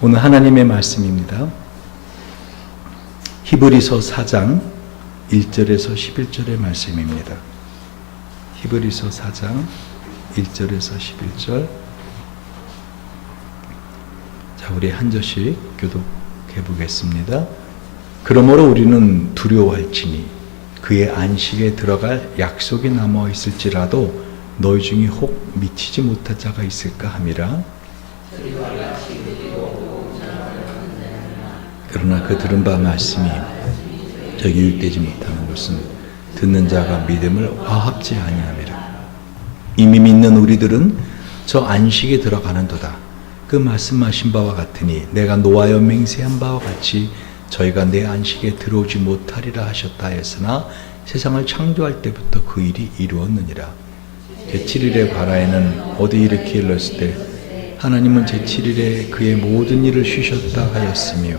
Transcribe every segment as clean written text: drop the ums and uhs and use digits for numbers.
오늘 하나님의 말씀입니다. 히브리서 4장 1절에서 11절의 말씀입니다. 히브리서 4장 1절에서 11절. 자, 우리 한 절씩 교독해 보겠습니다. 그러므로 우리는 두려워할지니 그의 안식에 들어갈 약속이 남아 있을지라도 너희 중에 혹 미치지 못한 자가 있을까 함이라. 그러나 그 들은 바 말씀이 저기 유익되지 못하는 것은 듣는 자가 믿음을 화합지 아니함이라. 이미 믿는 우리들은 저 안식에 들어가는도다. 그 말씀하신 바와 같으니 내가 노하여 맹세한 바와 같이 저희가 내 안식에 들어오지 못하리라 하셨다 했으나 세상을 창조할 때부터 그 일이 이루었느니라. 제7일의 과라에는 어디 이렇게 일렀을 때 하나님은 제7일에 그의 모든 일을 쉬셨다 하였으며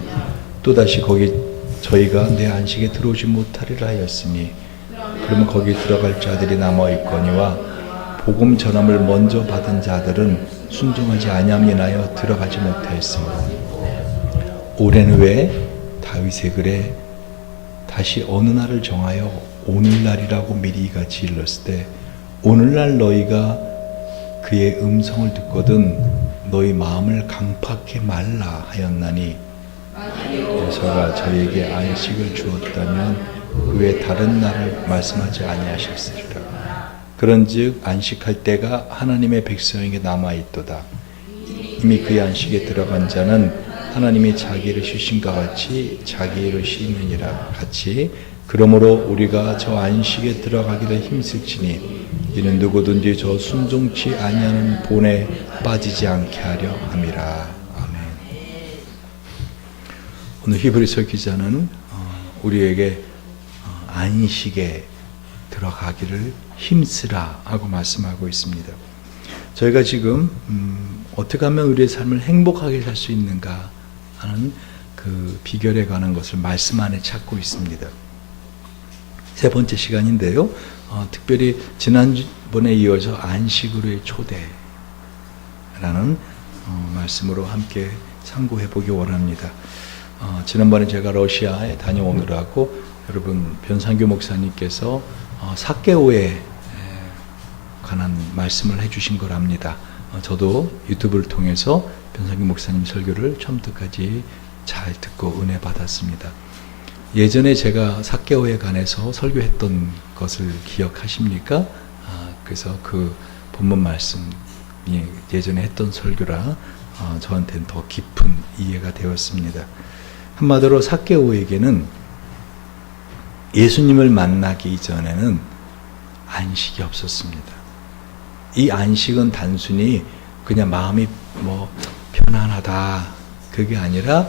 또다시 거기 저희가 내 안식에 들어오지 못하리라 하였으니 그러면 거기 들어갈 자들이 남아있거니와 복음 전함을 먼저 받은 자들은 순종하지 아니함이 인하여 들어가지 못하였으며 오래는 왜 다윗의 글에 다시 어느 날을 정하여 오늘날이라고 미리 이같이 일렀을 때 오늘날 너희가 그의 음성을 듣거든 너희 마음을 강팍해 말라 하였나니 예수가 저희에게 안식을 주었다면 그 외 다른 날을 말씀하지 아니하셨으리라. 그런즉 안식할 때가 하나님의 백성에게 남아있도다. 이미 그의 안식에 들어간 자는 하나님이 자기를 쉬신과 같이 자기 일을 쉬느니라. 같이 그러므로 우리가 저 안식에 들어가기를 힘쓸지니 이는 누구든지 저 순종치 아니하는 본에 빠지지 않게 하려 함이라. 아멘. 오늘 히브리서 기자는 우리에게 안식에 들어가기를 힘쓰라 하고 말씀하고 있습니다. 저희가 지금 어떻게 하면 우리의 삶을 행복하게 살 수 있는가 하는 그 비결에 관한 것을 말씀 안에 찾고 있습니다. 세 번째 시간인데요. 특별히 지난번에 이어서 안식으로의 초대라는 말씀으로 함께 참고해 보기 원합니다. 지난번에 제가 러시아에 다녀오느라고 여러분 변상규 목사님께서 삭개오에 관한 말씀을 해주신 거랍니다. 저도 유튜브를 통해서 변상규 목사님 설교를 처음부터까지 잘 듣고 은혜 받았습니다. 예전에 제가 삭개오에 관해서 설교했던 것을 기억하십니까? 그래서 그 본문 말씀이 예전에 했던 설교라 저한테는 더 깊은 이해가 되었습니다. 한마디로 삭개오에게는 예수님을 만나기 이전에는 안식이 없었습니다. 이 안식은 단순히 그냥 마음이 편안하다 그게 아니라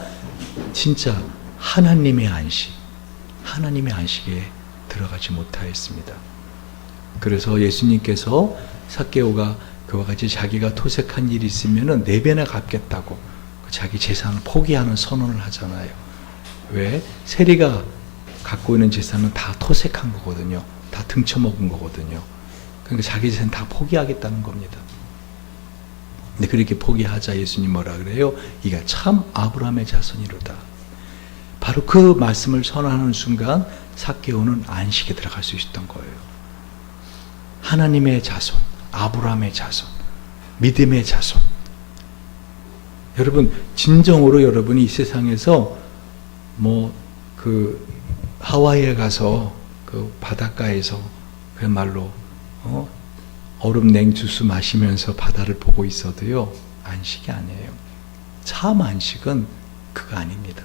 진짜 하나님의 안식, 하나님의 안식에 들어가지 못하였습니다. 그래서 예수님께서 삭개오가 그와 같이 자기가 토색한 일이 있으면 4배나 갚겠다고 자기 재산을 포기하는 선언을 하잖아요. 왜? 세리가 갖고 있는 재산은 다 토색한 거거든요. 다 등쳐먹은 거거든요. 그러니까 자기 재산 다 포기하겠다는 겁니다. 근데 그렇게 포기하자 예수님 뭐라 그래요? 이가 참 아브라함의 자손이로다. 바로 그 말씀을 선언하는 순간 삭개오는 안식에 들어갈 수 있었던 거예요. 하나님의 자손, 아브라함의 자손, 믿음의 자손. 여러분 진정으로 여러분이 이 세상에서 하와이에 가서 그 바닷가에서 그야말로 얼음 냉주스 마시면서 바다를 보고 있어도요 안식이 아니에요. 참 안식은 그거 아닙니다.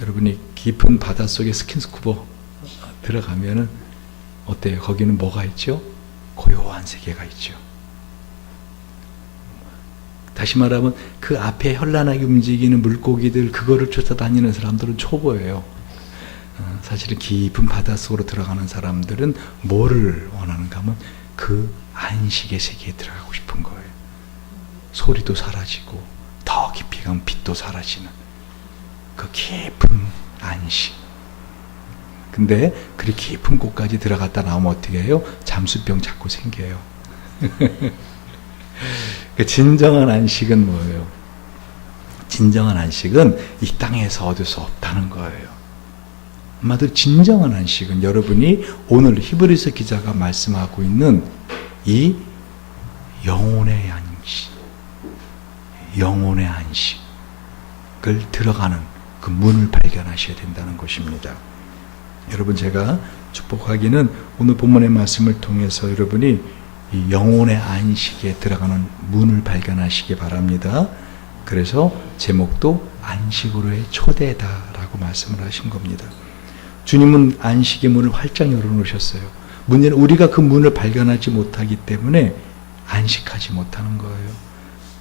여러분이 깊은 바닷속에 스킨스쿠버 들어가면은 어때요? 거기는 뭐가 있죠? 고요한 세계가 있죠. 다시 말하면 그 앞에 현란하게 움직이는 물고기들 그거를 쫓아다니는 사람들은 초보예요. 사실은 깊은 바닷속으로 들어가는 사람들은 뭐를 원하는가 하면 그 안식의 세계에 들어가고 싶은 거예요. 소리도 사라지고 더 깊이 가면 빛도 사라지는 그 깊은 안식. 근데 그렇게 깊은 곳까지 들어갔다 나오면 어떻게 해요? 잠수병 자꾸 생겨요. 그 진정한 안식은 뭐예요? 진정한 안식은 이 땅에서 얻을 수 없다는 거예요. 한마디로 진정한 안식은 여러분이 오늘 히브리서 기자가 말씀하고 있는 이 영혼의 안식, 영혼의 안식을 들어가는 그 문을 발견하셔야 된다는 것입니다. 여러분, 제가 축복하기는 오늘 본문의 말씀을 통해서 여러분이 이 영혼의 안식에 들어가는 문을 발견하시기 바랍니다. 그래서 제목도 안식으로의 초대다라고 말씀을 하신 겁니다. 주님은 안식의 문을 활짝 열어놓으셨어요. 문제는 우리가 그 문을 발견하지 못하기 때문에 안식하지 못하는 거예요.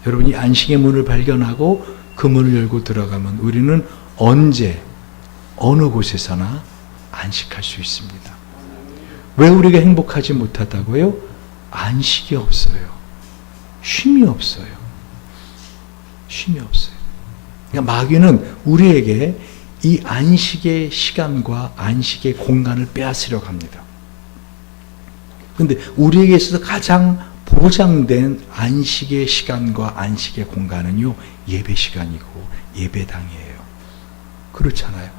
여러분이 안식의 문을 발견하고 그 문을 열고 들어가면 우리는 언제 어느 곳에서나 안식할 수 있습니다. 왜 우리가 행복하지 못하다고요? 안식이 없어요. 쉼이 없어요. 쉼이 없어요. 그러니까 마귀는 우리에게 이 안식의 시간과 안식의 공간을 빼앗으려고 합니다. 그런데 우리에게 있어서 가장 보장된 안식의 시간과 안식의 공간은요, 예배 시간이고 예배당이에요. 그렇잖아요.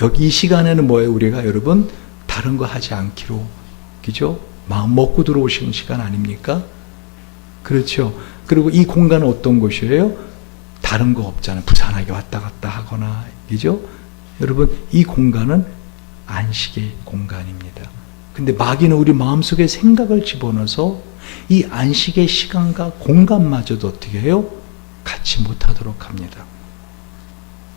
여기 이 시간에는 뭐예요? 우리가 여러분 다른 거 하지 않기로, 그죠? 마음 먹고 들어오시는 시간 아닙니까? 그렇죠. 그리고 이 공간은 어떤 곳이에요? 다른 거 없잖아요. 부산하게 왔다 갔다 하거나, 그죠? 여러분, 이 공간은 안식의 공간입니다. 근데 마귀는 우리 마음속에 생각을 집어넣어서 이 안식의 시간과 공간마저도 어떻게 해요? 갖지 못하도록 합니다.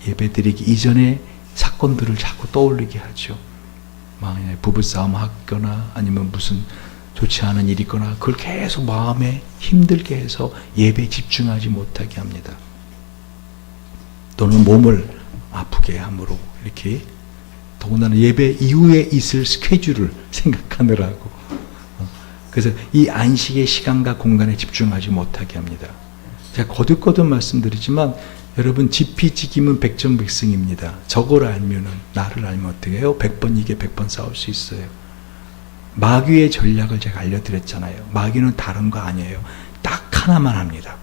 예배드리기 이전에 사건들을 자꾸 떠올리게 하죠. 만약에 부부싸움 하거나 아니면 무슨 좋지 않은 일이 있거나 그걸 계속 마음에 힘들게 해서 예배에 집중하지 못하게 합니다. 또는 몸을 아프게 함으로 이렇게, 더군다나 예배 이후에 있을 스케줄을 생각하느라고, 그래서 이 안식의 시간과 공간에 집중하지 못하게 합니다. 제가 거듭거듭 말씀드리지만 여러분, 지피지기면 백전백승입니다. 저걸 알면은, 나를 알면 어떻게 해요? 100번 이게 100번 싸울 수 있어요. 마귀의 전략을 제가 알려드렸잖아요. 마귀는 다른 거 아니에요. 딱 하나만 합니다.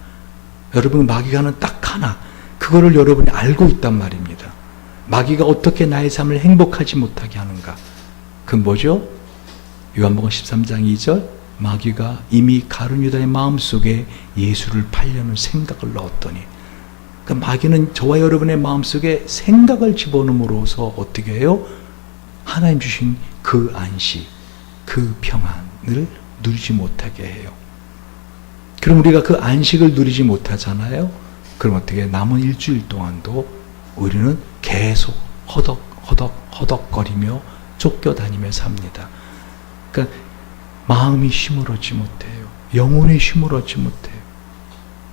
여러분, 마귀가 하는 딱 하나, 그거를 여러분이 알고 있단 말입니다. 마귀가 어떻게 나의 삶을 행복하지 못하게 하는가? 그건 뭐죠? 요한복음 13장 2절, 마귀가 이미 가룟 유다의 마음속에 예수를 팔려는 생각을 넣었더니, 그러니까 마귀는 저와 여러분의 마음속에 생각을 집어넣음으로써 어떻게 해요? 하나님 주신 그 안식, 그 평안을 누리지 못하게 해요. 그럼 우리가 그 안식을 누리지 못하잖아요. 그럼 어떻게 남은 일주일 동안도 우리는 계속 허덕허덕거리며 쫓겨다니며 삽니다. 그러니까 마음이 쉼을 얻지 못해요. 영혼이 쉼을 얻지 못해요.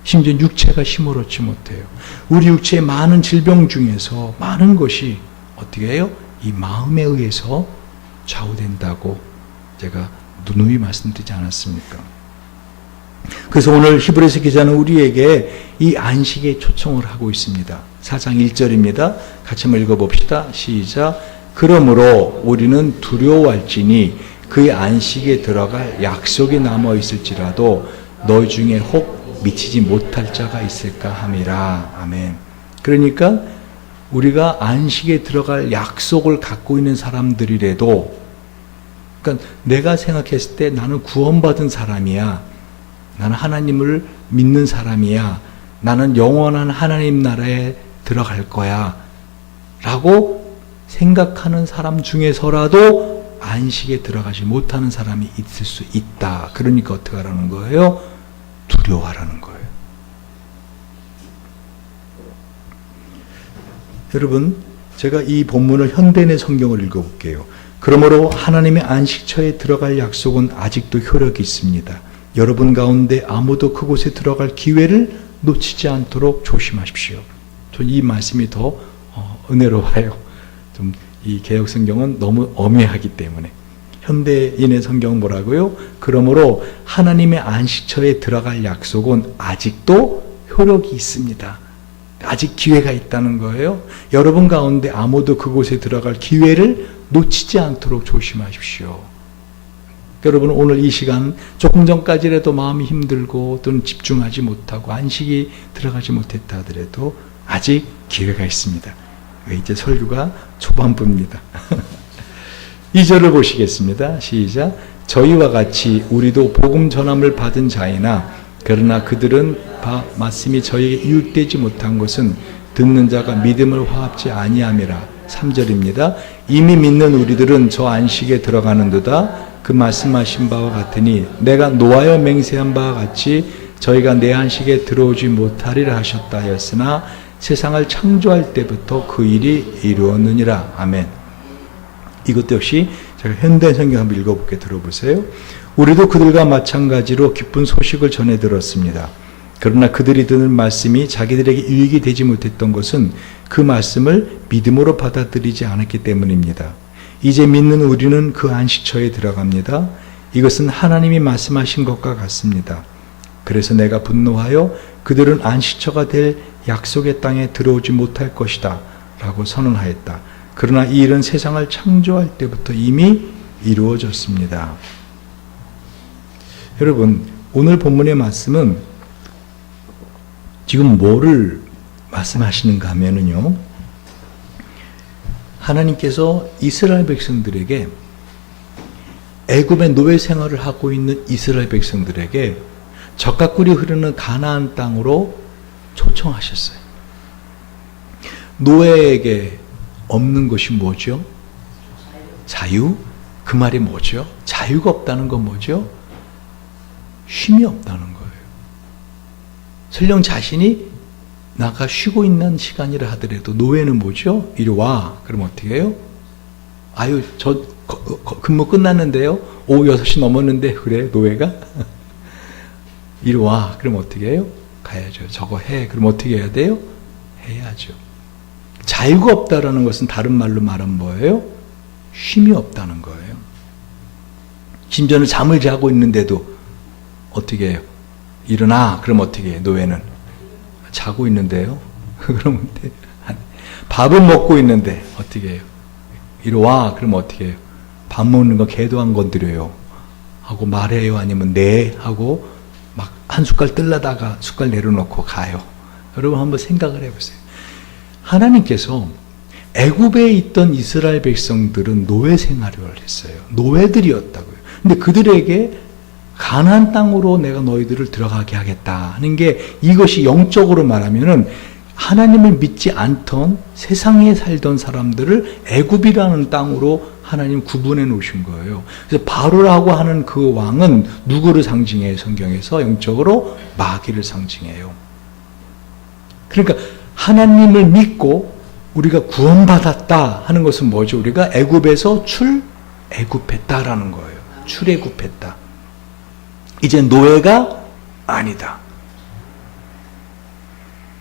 심지어 육체가 쉼을 얻지 못해요. 우리 육체의 많은 질병 중에서 많은 것이 어떻게 해요? 이 마음에 의해서 좌우된다고 제가 누누이 말씀드리지 않았습니까? 그래서 오늘 히브리서 기자는 우리에게 이 안식에 초청을 하고 있습니다. 4장 1절입니다. 같이 한번 읽어봅시다. 시작. 그러므로 우리는 두려워할지니 그의 안식에 들어갈 약속이 남아 있을지라도 너희 중에 혹 미치지 못할 자가 있을까 함이라. 아멘. 그러니까 우리가 안식에 들어갈 약속을 갖고 있는 사람들이라도, 그러니까 내가 생각했을 때 나는 구원받은 사람이야, 나는 하나님을 믿는 사람이야, 나는 영원한 하나님 나라에 들어갈 거야 라고 생각하는 사람 중에서라도 안식에 들어가지 못하는 사람이 있을 수 있다. 그러니까 어떻게 하라는 거예요? 두려워하라는 거예요. 여러분, 제가 이 본문을 현대인의 성경을 읽어볼게요. 그러므로 하나님의 안식처에 들어갈 약속은 아직도 효력이 있습니다. 여러분 가운데 아무도 그곳에 들어갈 기회를 놓치지 않도록 조심하십시오. 전 이 말씀이 더 은혜로워요. 좀 이 개역 성경은 너무 엄해하기 때문에. 현대인의 성경은 뭐라고요? 그러므로 하나님의 안식처에 들어갈 약속은 아직도 효력이 있습니다. 아직 기회가 있다는 거예요. 여러분 가운데 아무도 그곳에 들어갈 기회를 놓치지 않도록 조심하십시오. 여러분 오늘 이 시간 조금 전까지라도 마음이 힘들고 또는 집중하지 못하고 안식이 들어가지 못했다 하더라도 아직 기회가 있습니다. 왜 이제 설교가 초반부입니다. 2절을 보시겠습니다. 시작. 저희와 같이 우리도 복음 전함을 받은 자이나 그러나 그들은 말씀이 저희에게 유익되지 못한 것은 듣는 자가 믿음을 화합지 아니함이라. 3절입니다. 이미 믿는 우리들은 저 안식에 들어가는도다. 그 말씀하신 바와 같으니 내가 노하여 맹세한 바와 같이 저희가 내 안식에 들어오지 못하리라 하셨다 하였으나 세상을 창조할 때부터 그 일이 이루었느니라. 아멘. 이것도 역시 제가 현대 성경 한번 읽어볼게 들어보세요. 우리도 그들과 마찬가지로 기쁜 소식을 전해 들었습니다. 그러나 그들이 듣는 말씀이 자기들에게 유익이 되지 못했던 것은 그 말씀을 믿음으로 받아들이지 않았기 때문입니다. 이제 믿는 우리는 그 안식처에 들어갑니다. 이것은 하나님이 말씀하신 것과 같습니다. 그래서 내가 분노하여 그들은 안식처가 될 약속의 땅에 들어오지 못할 것이다 라고 선언하였다. 그러나 이 일은 세상을 창조할 때부터 이미 이루어졌습니다. 여러분, 오늘 본문의 말씀은 지금 뭐를 말씀하시는가 하면은요, 하나님께서 이스라엘 백성들에게, 애굽의 노예 생활을 하고 있는 이스라엘 백성들에게 젖과 꿀이 흐르는 가나안 땅으로 초청하셨어요. 노예에게 없는 것이 뭐죠? 자유? 그 말이 뭐죠? 자유가 없다는 건 뭐죠? 쉼이 없다는 거예요. 설령 자신이 나가 쉬고 있는 시간이라 하더라도 노예는 뭐죠? 이리 와. 그럼 어떻게 해요? 아유, 저 근무 끝났는데요? 오후 6시 넘었는데 그래, 노예가? 이리 와. 그럼 어떻게 해요? 가야죠. 저거 해. 그럼 어떻게 해야 돼요? 해야죠. 자유가 없다라는 것은 다른 말로 말하면 뭐예요? 쉼이 없다는 거예요. 심지어는 잠을 자고 있는데도 어떻게 해요? 일어나. 그럼 어떻게 해요? 노예는 자고 있는데요. 그러면 밥을 먹고 있는데 어떻게 해요? 이리 와. 그럼 어떻게 해요? 밥 먹는 거 개도 안 건드려요. 하고 말해요. 아니면 네 하고 막 한 숟갈 뜰라다가 숟갈 내려놓고 가요. 여러분 한번 생각을 해보세요. 하나님께서 애굽에 있던 이스라엘 백성들은 노예 생활을 했어요. 노예들이었다고요. 근데 그들에게 가나안 땅으로 내가 너희들을 들어가게 하겠다 하는 게, 이것이 영적으로 말하면은 하나님을 믿지 않던 세상에 살던 사람들을 애굽이라는 땅으로 하나님 구분해 놓으신 거예요. 그래서 바로라고 하는 그 왕은 누구를 상징해요? 성경에서 영적으로 마귀를 상징해요. 그러니까 하나님을 믿고 우리가 구원받았다 하는 것은 뭐죠? 우리가 애굽에서 출애굽했다라는 거예요. 출애굽했다. 이제 노예가 아니다.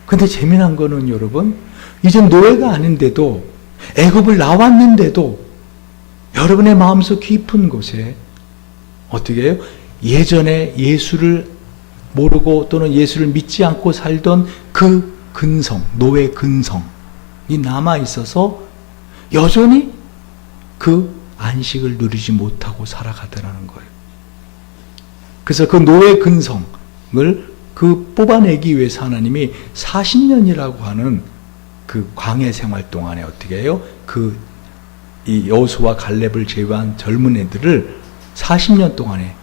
근데 재미난 거는 여러분, 이제 노예가 아닌데도, 애굽을 나왔는데도 여러분의 마음속 깊은 곳에 어떻게 해요? 예전에 예수를 모르고 또는 예수를 믿지 않고 살던 그 근성, 노예 근성이 남아 있어서 여전히 그 안식을 누리지 못하고 살아가더라는 거예요. 그래서 그 노예 근성을 뽑아내기 위해서 하나님이 40년이라고 하는 그 광야 생활 동안에 어떻게 해요? 이 여호수아 갈렙을 제외한 젊은 애들을 40년 동안에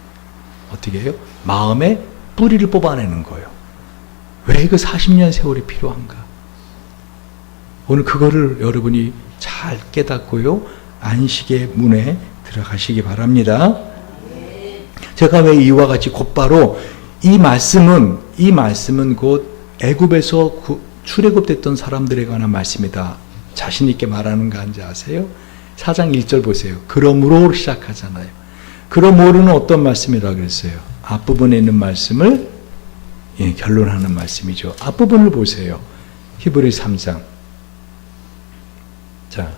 어떻게 해요? 마음에 뿌리를 뽑아내는 거예요. 왜 그 40년 세월이 필요한가? 오늘 그거를 여러분이 잘 깨닫고요, 안식의 문에 들어가시기 바랍니다. 제가 왜 이와 같이 곧바로 이 말씀은 곧 애굽에서 출애굽됐던 사람들에 관한 말씀이다 자신 있게 말하는가 한지 아세요? 4장 1절 보세요. 그러므로 시작하잖아요. 그러므로는 어떤 말씀이라고 그랬어요? 앞부분에 있는 말씀을 결론하는 말씀이죠. 앞부분을 보세요. 히브리서 3장. 자,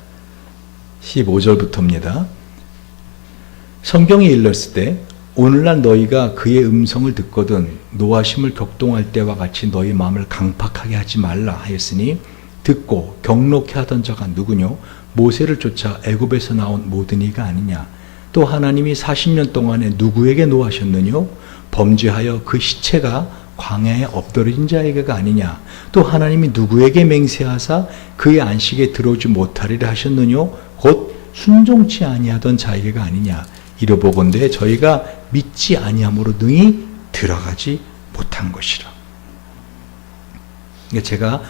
15절부터입니다. 성경이 일렀을 때 오늘날 너희가 그의 음성을 듣거든 노하심을 격동할 때와 같이 너희 마음을 강팍하게 하지 말라 하였으니 듣고 경록해 하던 자가 누구뇨? 모세를 쫓아 애굽에서 나온 모든 이가 아니냐? 또 하나님이 40년 동안에 누구에게 노하셨느뇨? 범죄하여 그 시체가 광야에 엎드러진 자에게가 아니냐? 또 하나님이 누구에게 맹세하사 그의 안식에 들어오지 못하리라 하셨느뇨? 곧 순종치 아니하던 자에게가 아니냐? 이러보건대 저희가 믿지 아니함으로 능히 들어가지 못한 것이라. 제가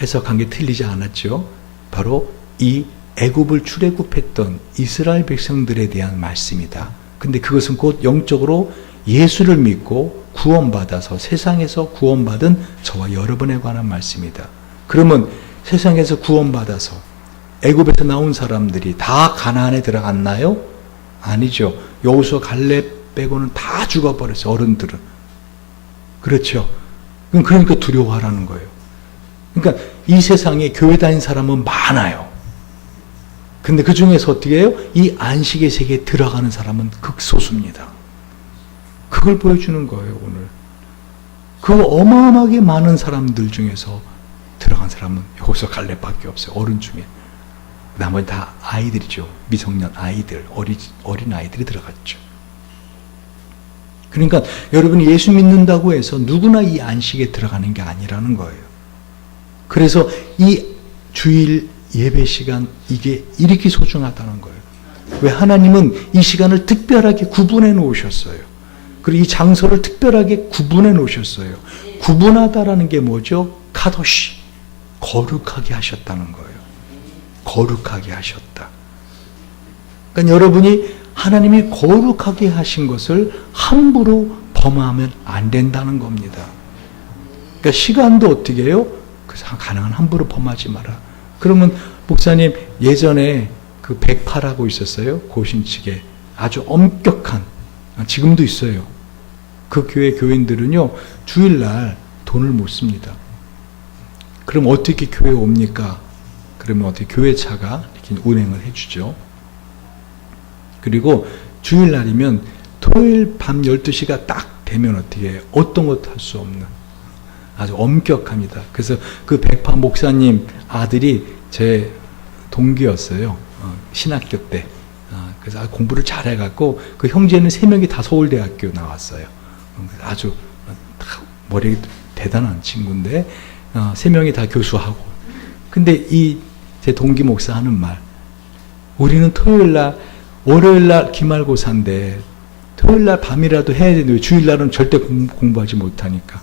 해석한 게 틀리지 않았죠. 바로 이 애굽을 출애굽했던 이스라엘 백성들에 대한 말씀이다. 근데 그것은 곧 영적으로 예수를 믿고 구원받아서 세상에서 구원받은 저와 여러분에 관한 말씀이다. 그러면 세상에서 구원받아서 애굽에서 나온 사람들이 다 가나안에 들어갔나요? 아니죠. 여호수아 갈렙 빼고는 다 죽어버렸어요. 어른들은. 그렇죠. 그러니까 두려워하라는 거예요. 그러니까 이 세상에 교회 다닌 사람은 많아요. 근데 그 중에서 어떻게 해요? 이 안식의 세계에 들어가는 사람은 극소수입니다. 그걸 보여주는 거예요, 오늘. 그 어마어마하게 많은 사람들 중에서 들어간 사람은 여호수아 갈렙밖에 없어요. 어른 중에. 나머지 다 아이들이죠. 미성년 아이들, 어린 아이들이 들어갔죠. 그러니까 여러분이 예수 믿는다고 해서 누구나 이 안식에 들어가는 게 아니라는 거예요. 그래서 이 주일 예배 시간 이게 이렇게 소중하다는 거예요. 왜? 하나님은 이 시간을 특별하게 구분해 놓으셨어요. 그리고 이 장소를 특별하게 구분해 놓으셨어요. 구분하다라는 게 뭐죠? 카도시. 거룩하게 하셨다는 거예요. 거룩하게 하셨다. 그러니까 여러분이 하나님이 거룩하게 하신 것을 함부로 범하면 안 된다는 겁니다. 그러니까 시간도 어떻게 해요? 그래서 가능한 함부로 범하지 마라. 그러면 목사님 예전에 그 108하고 있었어요. 고신측에 아주 엄격한, 지금도 있어요. 그 교회 교인들은요 주일날 돈을 못 씁니다. 그럼 어떻게 교회에 옵니까? 그러면 어떻게 교회차가 이렇게 운행을 해주죠. 그리고 주일날이면 토요일 밤 12시가 딱 되면 어떻게 해요? 어떤 것도 할 수 없는 아주 엄격합니다. 그래서 그 백파 목사님 아들이 제 동기였어요. 신학교 때. 그래서 공부를 잘해갖고 그 형제는 3명이 다 서울대학교 나왔어요. 아주 머리 대단한 친구인데 3명이 다 교수하고. 근데 이 제 동기 목사 하는 말, 우리는 토요일날 월요일날 기말고사인데 토요일날 밤이라도 해야 되는데 주일날은 절대 공부하지 못하니까.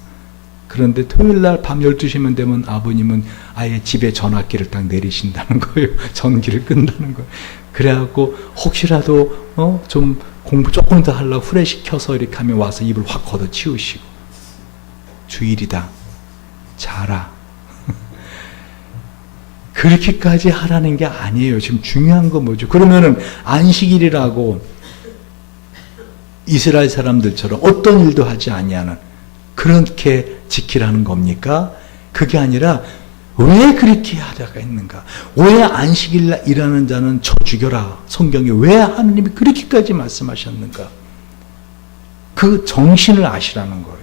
그런데 토요일날 밤 12시면 되면 아버님은 아예 집에 전화기를 딱 내리신다는 거예요. 전기를 끈다는 거예요. 그래갖고 혹시라도 좀 공부 조금 더 하려고 후레시켜서 이렇게 하면 와서 입을 확 걷어치우시고. 주일이다. 자라. 그렇게까지 하라는 게 아니에요. 지금 중요한 건 뭐죠? 그러면은 안식일이라고 이스라엘 사람들처럼 어떤 일도 하지 아니하는 그렇게 지키라는 겁니까? 그게 아니라 왜 그렇게 하자가 있는가? 왜 안식일 일하는 자는 쳐 죽여라? 성경에 왜 하나님이 그렇게까지 말씀하셨는가? 그 정신을 아시라는 거예요.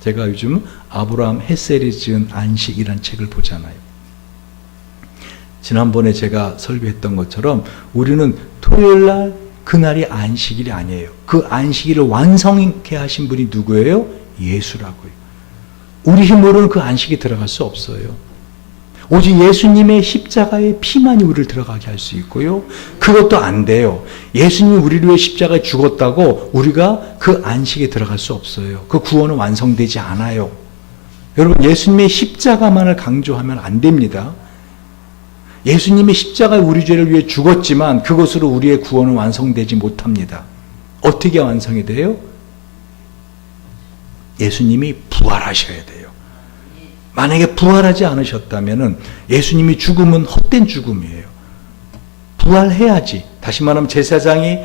제가 요즘 아브라함 햇셀이 지은 안식이라는 책을 보잖아요. 지난번에 제가 설교했던 것처럼 우리는 토요일날 그날이 안식일이 아니에요. 그 안식일을 완성케 하신 분이 누구예요? 예수라고요. 우리 힘으로는 그 안식에 들어갈 수 없어요. 오직 예수님의 십자가의 피만이 우리를 들어가게 할 수 있고요. 그것도 안 돼요. 예수님이 우리를 위해 십자가에 죽었다고 우리가 그 안식에 들어갈 수 없어요. 그 구원은 완성되지 않아요. 여러분, 예수님의 십자가만을 강조하면 안 됩니다. 예수님이 십자가에 우리 죄를 위해 죽었지만 그것으로 우리의 구원은 완성되지 못합니다. 어떻게 완성이 돼요? 예수님이 부활하셔야 돼요. 만약에 부활하지 않으셨다면 예수님이 죽음은 헛된 죽음이에요. 부활해야지. 다시 말하면 제사장이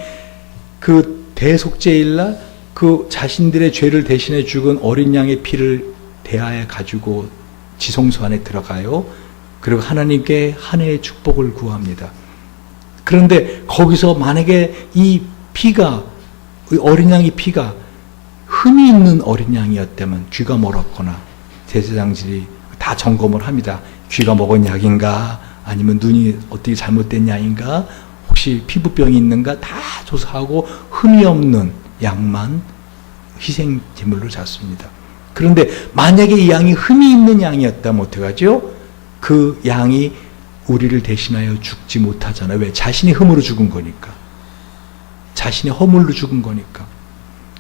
그 대속죄일날 그 자신들의 죄를 대신해 죽은 어린 양의 피를 대하여 가지고 지성소 안에 들어가요. 그리고 하나님께 한 해의 축복을 구합니다. 그런데 거기서 만약에 이 피가, 어린 양의 피가 흠이 있는 어린 양이었다면, 귀가 멀었거나 제사장들이 다 점검을 합니다. 귀가 먹은 양인가 아니면 눈이 어떻게 잘못된 양인가 혹시 피부병이 있는가 다 조사하고 흠이 없는 양만 희생 제물로 잡습니다. 그런데 만약에 이 양이 흠이 있는 양이었다면 어떡하죠? 그 양이 우리를 대신하여 죽지 못하잖아요. 왜? 자신이 흠으로 죽은 거니까. 자신의 허물로 죽은 거니까.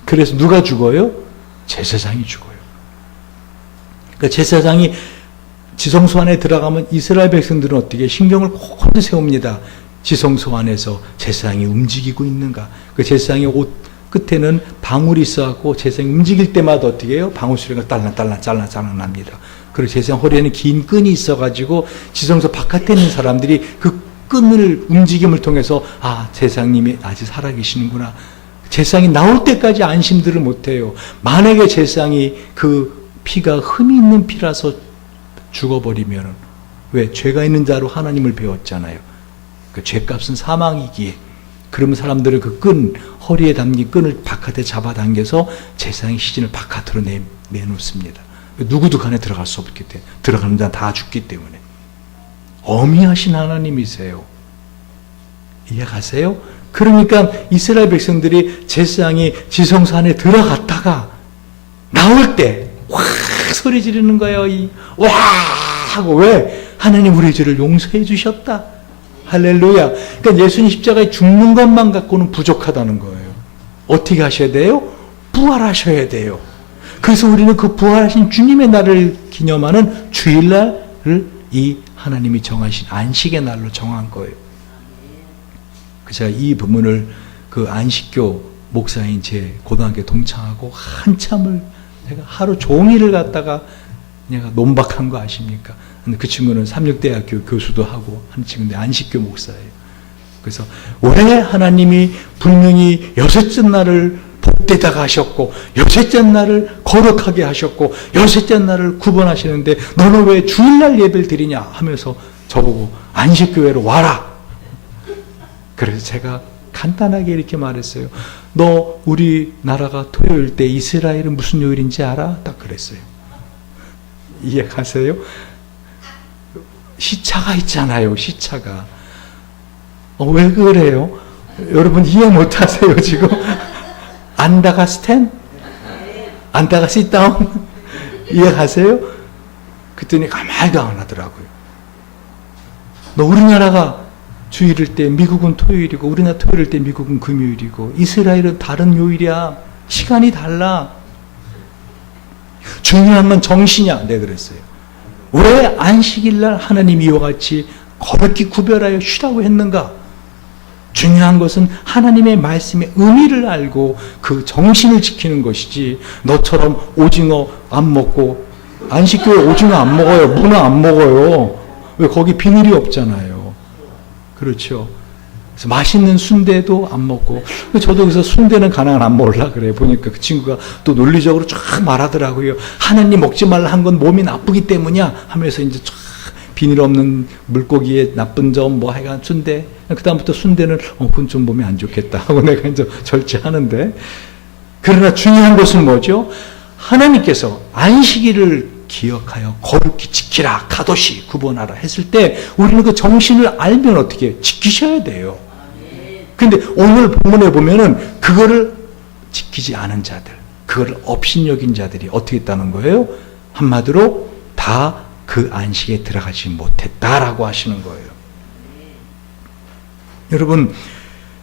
그래서 누가 죽어요? 제사장이 죽어요. 그러니까 제사장이 지성소 안에 들어가면 이스라엘 백성들은 어떻게 신경을 곤히 세웁니다. 지성소 안에서 제사장이 움직이고 있는가. 그 제사장의 옷 끝에는 방울이 있어갖고 제사장이 움직일 때마다 어떻게 해요? 방울 소리가 딸랑딸랑 납니다. 그리고 제사장 허리에는 긴 끈이 있어가지고 지성소 바깥에 있는 사람들이 그 끈을 움직임을 통해서 제사장님이 아직 살아계시는구나. 제사장이 나올 때까지 안심들을 못해요. 만약에 제사장이 그 피가 흠이 있는 피라서 죽어버리면 왜? 죄가 있는 자로 하나님을 배웠잖아요. 그 죄값은 사망이기에. 그러면 사람들은 그 끈, 허리에 담긴 끈을 바깥에 잡아당겨서 제사장의 시신을 바깥으로 내놓습니다. 누구도 간에 들어갈 수 없기 때문에. 들어가는 자는 다 죽기 때문에. 어미하신 하나님이세요. 이해가세요? 그러니까 이스라엘 백성들이 제사장이 지성소 안에 들어갔다가 나올 때 확 소리 지르는 거예요. 와 하고. 왜? 하나님 우리의 죄를 용서해 주셨다. 할렐루야. 그러니까 예수님 십자가에 죽는 것만 갖고는 부족하다는 거예요. 어떻게 하셔야 돼요? 부활하셔야 돼요. 그래서 우리는 그 부활하신 주님의 날을 기념하는 주일날을 이 하나님이 정하신 안식의 날로 정한 거예요. 제가 이 부분을 그 안식교 목사인 제 고등학교 동창하고 한참을 제가 하루 종일을 갖다가 내가 논박한 거 아십니까? 근데 그 친구는 삼육대학교 교수도 하고 한 친구인데 안식교 목사예요. 그래서 왜 하나님이 분명히 여섯째 날을 복되다가 하셨고 여섯째 날을 거룩하게 하셨고 여섯째 날을 구분하시는데 너는 왜 주일날 예배를 드리냐 하면서 저보고 안식교회로 와라. 그래서 제가 간단하게 이렇게 말했어요. 너 우리나라가 토요일 때 이스라엘은 무슨 요일인지 알아? 딱 그랬어요. 이해가세요? 시차가 있잖아요. 시차가. 왜 그래요? 여러분 이해 못하세요 지금? 안다가 스탠? 안다가 sit-down? 이해가세요? 그랬더니 가만히도 안 하더라고요. 너 우리나라가 주일일 때 미국은 토요일이고 우리나라 토요일일 때 미국은 금요일이고 이스라엘은 다른 요일이야. 시간이 달라. 중요한 건 정신이야. 네, 그랬어요. 왜 안식일날 하나님이 이와 같이 거룩히 구별하여 쉬라고 했는가? 중요한 것은 하나님의 말씀의 의미를 알고 그 정신을 지키는 것이지 너처럼 오징어 안 먹고 안식교회 오징어 안 먹어요. 문어 안 먹어요. 왜? 거기 비늘이 없잖아요. 그렇죠. 그래서 맛있는 순대도 안 먹고 저도 그래서 순대는 가능한 안 먹으려고 그래. 보니까 그 친구가 또 논리적으로 쫙 말하더라고요. 하나님 먹지 말라 한 건 몸이 나쁘기 때문이야 하면서 이제 쫙 비닐 없는 물고기의 나쁜 점 뭐 하여간 순대. 그 다음부터 순대는 그건 좀 몸에 안 좋겠다 하고 내가 이제 절제하는데, 그러나 중요한 것은 뭐죠? 하나님께서 안식일을 기억하여 거룩히 지키라, 가도시 구분하라 했을 때 우리는 그 정신을 알면 어떻게 지키셔야 돼요. 근데 오늘 본문에 보면은 그거를 지키지 않은 자들, 그거를 업신여긴 자들이 어떻게 했다는 거예요? 한마디로 다 그 안식에 들어가지 못했다라고 하시는 거예요. 여러분,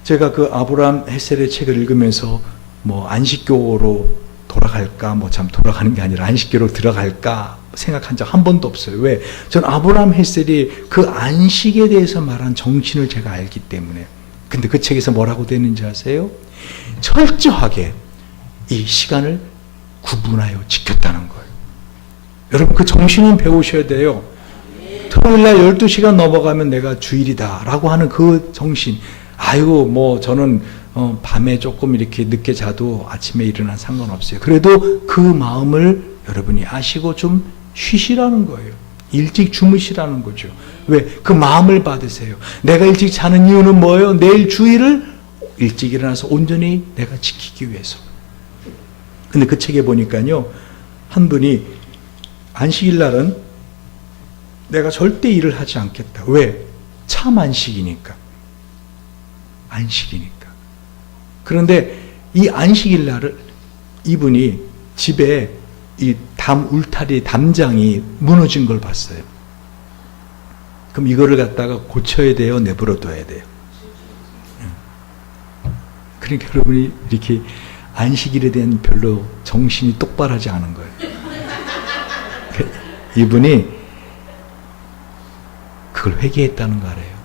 제가 그 아브라함 헷셀의 책을 읽으면서 뭐 안식교로 돌아갈까, 뭐 참 돌아가는 게 아니라 안식교로 들어갈까 생각한 적 한 번도 없어요. 왜? 전 아브라함 헷셀이 그 안식에 대해서 말한 정신을 제가 알기 때문에. 근데 그 책에서 뭐라고 되는지 아세요? 철저하게 이 시간을 구분하여 지켰다는 거예요. 여러분, 그 정신은 배우셔야 돼요. 토요일날 12시간 넘어가면 내가 주일이다 라고 하는 그 정신. 아이고 뭐 저는 밤에 조금 이렇게 늦게 자도 아침에 일어나 상관없어요. 그래도 그 마음을 여러분이 아시고 좀 쉬시라는 거예요. 일찍 주무시라는 거죠. 왜? 그 마음을 받으세요. 내가 일찍 자는 이유는 뭐예요? 내일 주일을 일찍 일어나서 온전히 내가 지키기 위해서. 근데 그 책에 보니까요, 한 분이 안식일 날은 내가 절대 일을 하지 않겠다. 왜? 참 안식이니까. 안식이니까. 그런데 이 안식일 날을 이분이 집에 이 울타리 담장이 무너진 걸 봤어요. 그럼 이거를 갖다가 고쳐야 돼요? 내버려둬야 돼요? 그러니까 여러분이 이렇게 안식일에 대한 별로 정신이 똑바르지 않은 거예요. 이분이 그걸 회개했다는 거 알아요.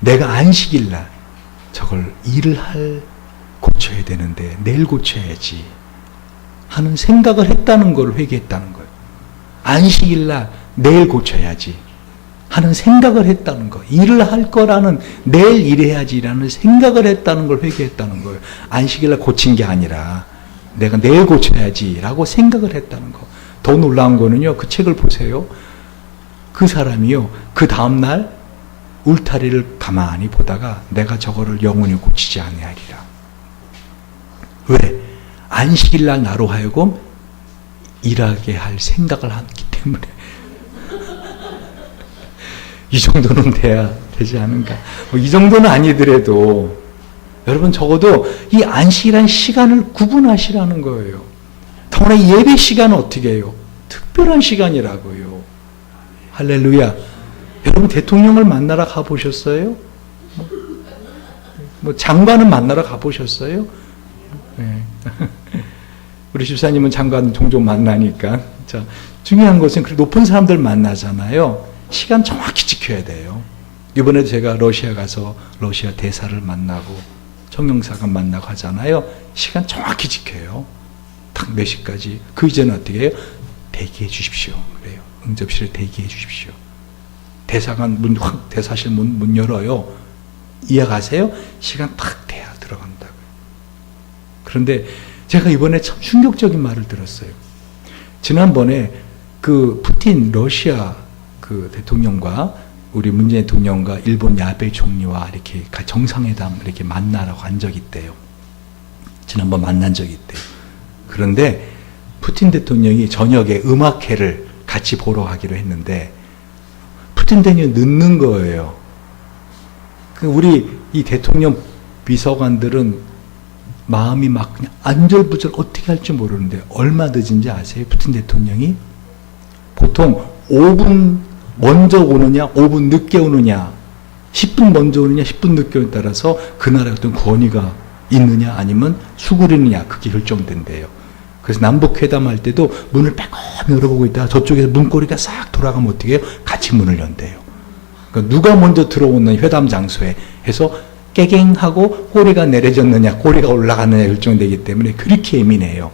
내가 안식일 날 저걸 고쳐야 되는데 내일 고쳐야지 하는 생각을 했다는 걸 회개했다는 거예요. 안식일 날 내일 고쳐야지 하는 생각을 했다는 거. 일을 할 거라는, 내일 일해야지라는 생각을 했다는 걸 회개했다는 거예요. 안식일 날 고친 게 아니라 내가 내일 고쳐야지라고 생각을 했다는 거. 더 놀라운 거는요, 그 책을 보세요. 그 사람이요, 그 다음날 울타리를 가만히 보다가 내가 저거를 영원히 고치지 아니하리라. 왜? 안식일 날 나로 하여금 일하게 할 생각을 했기 때문에. 이 정도는 돼야 되지 않은가. 이 정도는 아니더라도 여러분 적어도 이 안식이라는 시간을 구분하시라는 거예요. 더구나 예배 시간은 어떻게 해요? 특별한 시간이라고요. 할렐루야. 여러분 대통령을 만나러 가보셨어요? 뭐 장관은 만나러 가보셨어요? 네. 우리 집사님은 장관 종종 만나니까. 자, 중요한 것은 그 높은 사람들 만나잖아요. 시간 정확히 지켜야 돼요. 이번에도 제가 러시아 가서 러시아 대사를 만나고 청영사관 만나고 하잖아요. 시간 정확히 지켜요. 딱 몇 시까지. 그 이전에 어떻게 해요? 대기해 주십시오. 그래요. 응접실에 대기해 주십시오. 대사관 대사실 문 열어요. 이해가세요? 시간 딱 돼야 들어간다고요. 그런데 제가 이번에 참 충격적인 말을 들었어요. 지난번에 그 푸틴 러시아 그 대통령과 우리 문재인 대통령과 일본 야베 총리와 이렇게 정상회담 이렇게 만나라고 한 적이 있대요. 지난번 만난 적이 있대요. 그런데 푸틴 대통령이 저녁에 음악회를 같이 보러 가기로 했는데 푸틴 대통령이 늦는 거예요. 우리 이 대통령 비서관들은 마음이 막 그냥 안절부절 어떻게 할지 모르는데 얼마 늦은지 아세요? 푸틴 대통령이 보통 5분 먼저 오느냐, 5분 늦게 오느냐, 10분 먼저 오느냐, 10분 늦게 오느냐에 따라서 그 나라의 어떤 권위가 있느냐 아니면 수구리느냐 그게 결정된대요. 그래서 남북회담할 때도 문을 빼꼼 열어보고 있다가 저쪽에서 문고리가 싹 돌아가면 어떻게 해요? 같이 문을 연대요. 그러니까 누가 먼저 들어오는 회담 장소에 해서 깨갱하고 꼬리가 내려졌느냐, 꼬리가 올라갔느냐 결정되기 때문에 그렇게 예민해요.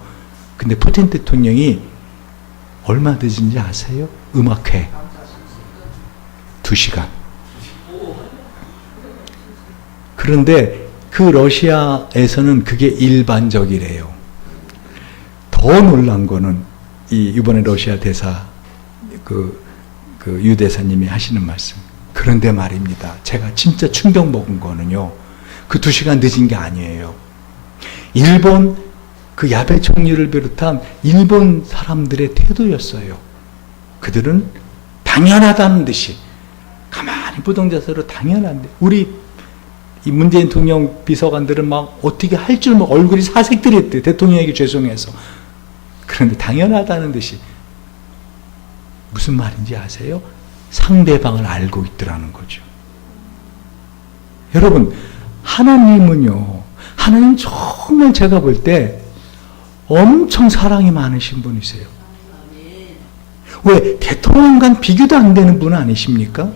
근데 푸틴 대통령이 얼마 늦은지 아세요? 음악회 2시간. 그런데 그 러시아에서는 그게 일반적이래요. 더 놀란 거는 이번에 러시아 대사 그 유대사님이 하시는 말씀. 그런데 말입니다. 제가 진짜 충격 먹은 거는요. 그 2시간 늦은 게 아니에요. 일본 그 야베 총리를 비롯한 일본 사람들의 태도였어요. 그들은 당연하다는 듯이 가만히 부동자세로 당연한데 우리 이 문재인 대통령 비서관들은 막 어떻게 할 줄 얼굴이 사색들했대. 대통령에게 죄송해서. 그런데 당연하다는 듯이 무슨 말인지 아세요? 상대방을 알고 있더라는 거죠. 여러분 하나님은요. 하나님 정말 제가 볼 때 엄청 사랑이 많으신 분이세요. 왜? 대통령과 비교도 안 되는 분 아니십니까?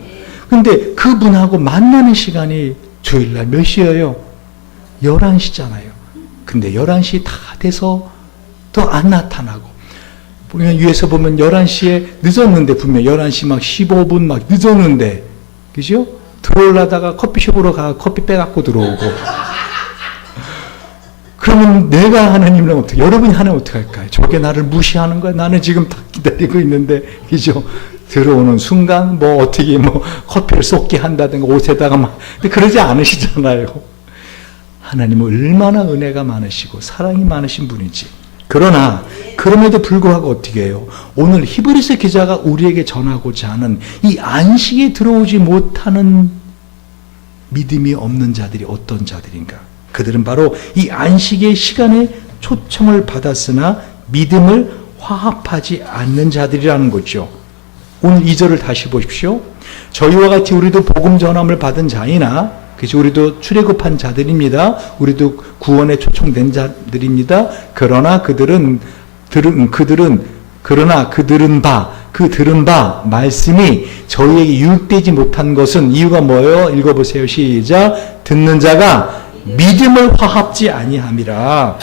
근데 그분하고 만나는 시간이 주일날 몇 시예요? 11시잖아요. 근데 11시 다 돼서 또 안 나타나고. 보면 위에서 보면 11시에 늦었는데 분명 11시 막 15분 막 늦었는데 그죠? 들어오려다가 커피숍으로 가 커피 빼갖고 들어오고. 그러면 내가 하나님은 어떻게, 여러분이 하나님 어떻게 할까요? 저게 나를 무시하는 거야? 나는 지금 다 기다리고 있는데, 그죠? 들어오는 순간, 뭐, 어떻게, 뭐, 커피를 쏟게 한다든가, 옷에다가 막, 근데 그러지 않으시잖아요. 하나님은 얼마나 은혜가 많으시고, 사랑이 많으신 분이지. 그러나, 그럼에도 불구하고 어떻게 해요? 오늘 히브리서 기자가 우리에게 전하고자 하는 이 안식에 들어오지 못하는 믿음이 없는 자들이 어떤 자들인가? 그들은 바로 이 안식의 시간에 초청을 받았으나 믿음을 화합하지 않는 자들이라는 거죠. 오늘 2절을 다시 보십시오. 저희와 같이 우리도 복음 전함을 받은 자이나, 그래서 우리도 출애굽한 자들입니다. 우리도 구원에 초청된 자들입니다. 그러나 그들은 들은 바 말씀이 저희에게 유익되지 못한 것은 이유가 뭐예요? 읽어보세요. 시작. 듣는 자가 믿음을 화합지 아니함이라.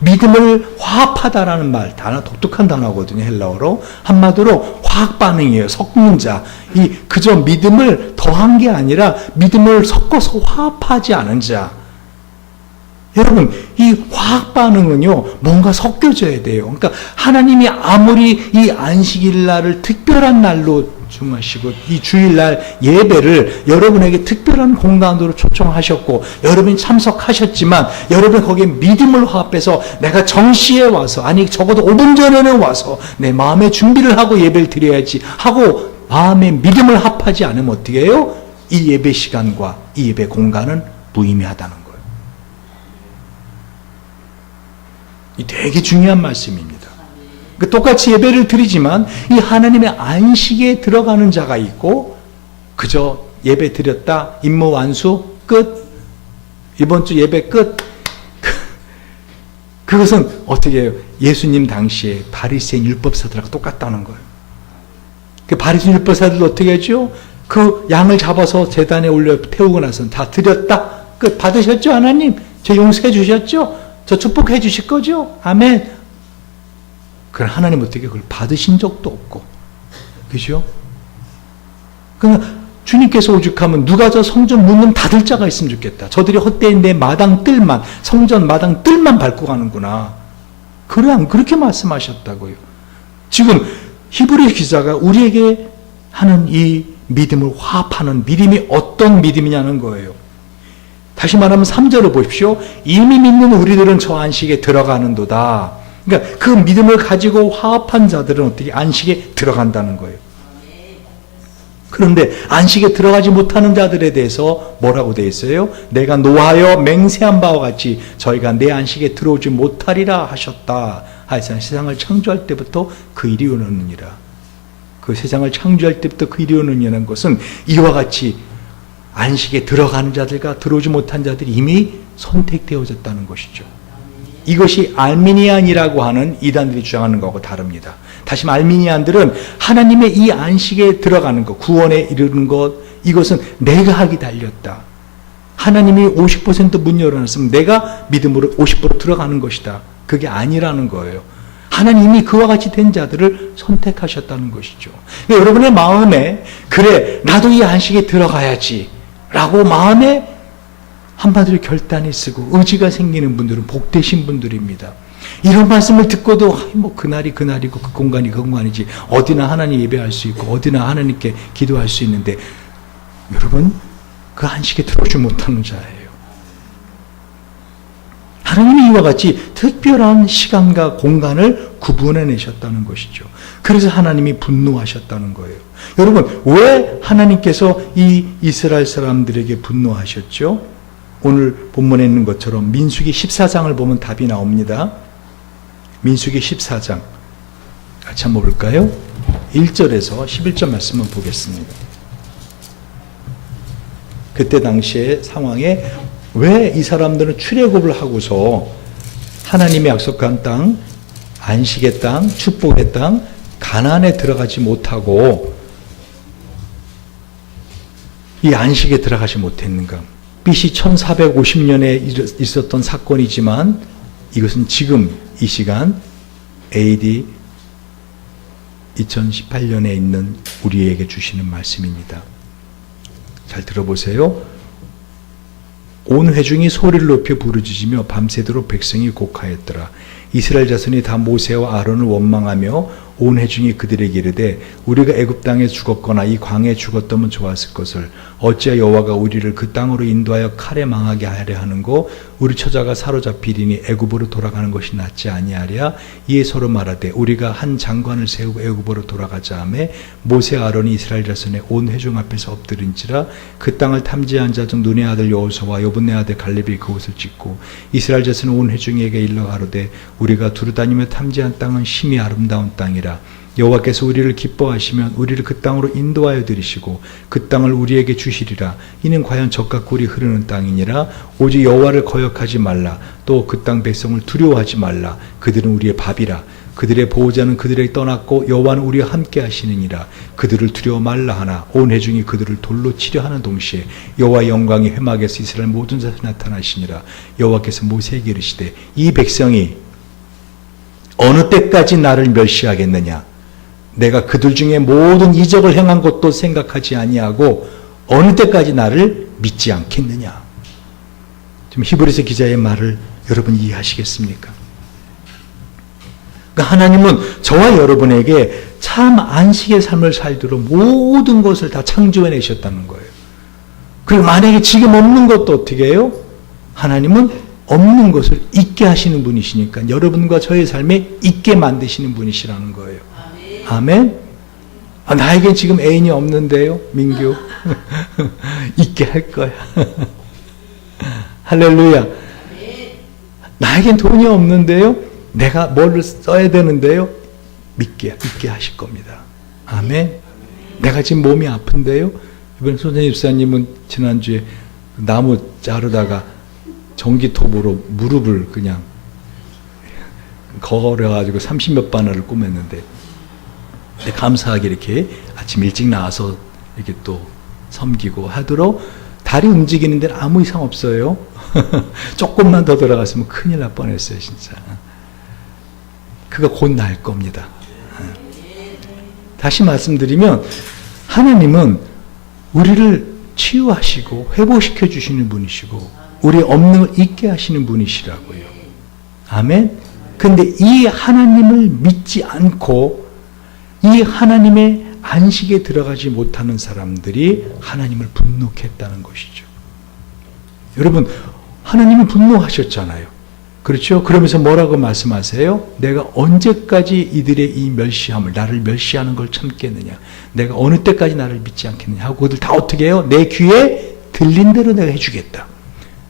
믿음을 화합하다라는 말, 단어, 독특한 단어거든요. 헬라어로. 한마디로 화학 반응이에요. 섞는 자. 그저 믿음을 더한 게 아니라 믿음을 섞어서 화합하지 않은 자. 여러분, 이 화학 반응은요, 뭔가 섞여져야 돼요. 그러니까 하나님이 아무리 이 안식일 날을 특별한 날로 정하시고 이 주일날 예배를 여러분에게 특별한 공간으로 초청하셨고 여러분이 참석하셨지만 여러분 거기에 믿음을 화합해서 내가 정시에 와서, 아니 적어도 5분 전에는 와서 내 마음의 준비를 하고 예배를 드려야지 하고 마음의 믿음을 합하지 않으면 어떻게 해요? 이 예배 시간과 이 예배 공간은 무의미하다는 거예요. 이 되게 중요한 말씀입니다. 똑같이 예배를 드리지만 이 하나님의 안식에 들어가는 자가 있고 그저 예배 드렸다, 임무 완수, 끝, 이번 주 예배 끝. 그것은 어떻게 해요? 예수님 당시에 바리새인 율법사들하고 똑같다는 거예요. 그 바리새인 율법사들 어떻게 했죠? 그 양을 잡아서 제단에 올려 태우고 나서 다 드렸다, 끝. 받으셨죠? 하나님 저 용서해 주셨죠? 저 축복해 주실 거죠? 아멘. 그럼 하나님 어떻게 그걸 받으신 적도 없고, 그죠? 그러니까 주님께서 오죽하면 누가 저 성전 문을 닫을 자가 있으면 좋겠다. 저들이 헛되인 내 마당 뜰만, 성전 마당 뜰만 밟고 가는구나. 그렇게 말씀하셨다고요. 지금 히브리 기자가 우리에게 하는 이 믿음을 화합하는 믿음이 어떤 믿음이냐는 거예요. 다시 말하면 3절을 보십시오. 이미 믿는 우리들은 저 안식에 들어가는도다. 그러니까 그 믿음을 가지고 화합한 자들은 어떻게 안식에 들어간다는 거예요. 그런데 안식에 들어가지 못하는 자들에 대해서 뭐라고 되어 있어요? 내가 노하여 맹세한 바와 같이 저희가 내 안식에 들어오지 못하리라 하셨다. 하여간 세상을 창조할 때부터 그 일이 오느니라. 그 세상을 창조할 때부터 그 일이 오느냐는 것은 이와 같이 안식에 들어가는 자들과 들어오지 못한 자들이 이미 선택되어졌다는 것이죠. 이것이 알미니안이라고 하는 이단들이 주장하는 것하고 다릅니다. 다시 말하면 알미니안들은 하나님의 이 안식에 들어가는 것, 구원에 이르는 것, 이것은 내가 하기 달렸다. 하나님이 50% 문 열어놨으면 내가 믿음으로 50% 들어가는 것이다. 그게 아니라는 거예요. 하나님이 그와 같이 된 자들을 선택하셨다는 것이죠. 여러분의 마음에 그래 나도 이 안식에 들어가야지 라고 마음에 한마디로 결단이 쓰고 의지가 생기는 분들은 복되신 분들입니다. 이런 말씀을 듣고도 뭐 그날이 그날이고 그 공간이 그 공간이지 어디나 하나님 예배할 수 있고 어디나 하나님께 기도할 수 있는데 여러분 그 안식에 들어오지 못하는 자예요. 하나님이 이와 같이 특별한 시간과 공간을 구분해내셨다는 것이죠. 그래서 하나님이 분노하셨다는 거예요. 여러분 왜 하나님께서 이 이스라엘 사람들에게 분노하셨죠? 오늘 본문에 있는 것처럼 민수기 14장을 보면 답이 나옵니다. 민수기 14장 같이 한번 볼까요? 1절에서 11절 말씀을 보겠습니다. 그때 당시의 상황에 왜 이 사람들은 출애굽을 하고서 하나님의 약속한 땅, 안식의 땅, 축복의 땅, 가나안에 들어가지 못하고 이 안식에 들어가지 못했는가? BC 1450년에 있었던 사건이지만 이것은 지금 이 시간 AD 2018년에 있는 우리에게 주시는 말씀입니다. 잘 들어보세요. 온 회중이 소리를 높여 부르짖으며 밤새도록 백성이 곡하였더라. 이스라엘 자손이 다 모세와 아론을 원망하며 온 회중이 그들에게 이르되 우리가 애굽 땅에 죽었거나 이 광야에 죽었다면 좋았을 것을 어찌하여 여호와가 우리를 그 땅으로 인도하여 칼에 망하게 하려 하는고 우리 처자가 사로잡히리니 애굽으로 돌아가는 것이 낫지 아니하랴. 이에 서로 말하되 우리가 한 장관을 세우고 애굽으로 돌아가자 하매 모세 아론이 이스라엘 자손의 온 회중 앞에서 엎드린지라. 그 땅을 탐지한 자 중 눈의 아들 여호수아와 여분네 아들 갈렙이 그곳을 찍고 이스라엘 자손의 온 회중에게 일러 가로되 우리가 두루다니며 탐지한 땅은 심히 아름다운 땅이라. 여호와께서 우리를 기뻐하시면 우리를 그 땅으로 인도하여 들이시고 그 땅을 우리에게 주시리라. 이는 과연 젖과 꿀이 흐르는 땅이니라. 오직 여호와를 거역하지 말라. 또 그 땅 백성을 두려워하지 말라. 그들은 우리의 밥이라. 그들의 보호자는 그들에게 떠났고 여호와는 우리와 함께 하시느니라. 그들을 두려워 말라 하나 온 회중이 그들을 돌로 치려 하는 동시에 여호와의 영광이 회막에서 이스라엘 모든 자손에 나타나시니라. 여호와께서 모세에게 이르시되 이 백성이 어느 때까지 나를 멸시하겠느냐. 내가 그들 중에 모든 이적을 행한 것도 생각하지 아니하고 어느 때까지 나를 믿지 않겠느냐. 지금 히브리서 기자의 말을 여러분 이해하시겠습니까? 그러니까 하나님은 저와 여러분에게 참 안식의 삶을 살도록 모든 것을 다 창조해 내셨다는 거예요. 그리고 만약에 지금 없는 것도 어떻게 해요? 하나님은 없는 것을 있게 하시는 분이시니까 여러분과 저의 삶에 있게 만드시는 분이시라는 거예요. 아멘. 나에겐 지금 애인이 없는데요, 민규. 있게 할 거야. 할렐루야. 나에겐 돈이 없는데요, 내가 뭘 써야 되는데요, 있게 하실 겁니다. 아멘. 내가 지금 몸이 아픈데요, 이번 선생님 집사님은 지난주에 나무 자르다가 전기톱으로 무릎을 그냥 걸어가지고 30몇 바늘을 꿰맸는데, 감사하게 이렇게 아침 일찍 나와서 이렇게 또 섬기고 하도록 다리 움직이는 데는 아무 이상 없어요. 조금만 더 들어갔으면 큰일 날 뻔했어요, 진짜. 그거 곧 날 겁니다. 다시 말씀드리면 하나님은 우리를 치유하시고 회복시켜 주시는 분이시고 우리 없는 걸 있게 하시는 분이시라고요. 아멘. 근데 이 하나님을 믿지 않고 이 하나님의 안식에 들어가지 못하는 사람들이 하나님을 분노케 했다는 것이죠. 여러분, 하나님이 분노하셨잖아요. 그렇죠? 그러면서 뭐라고 말씀하세요? 내가 언제까지 이들의 이 멸시함을, 나를 멸시하는 걸 참겠느냐? 내가 어느 때까지 나를 믿지 않겠느냐? 하고 그들 다 어떻게 해요? 내 귀에 들린 대로 내가 해주겠다.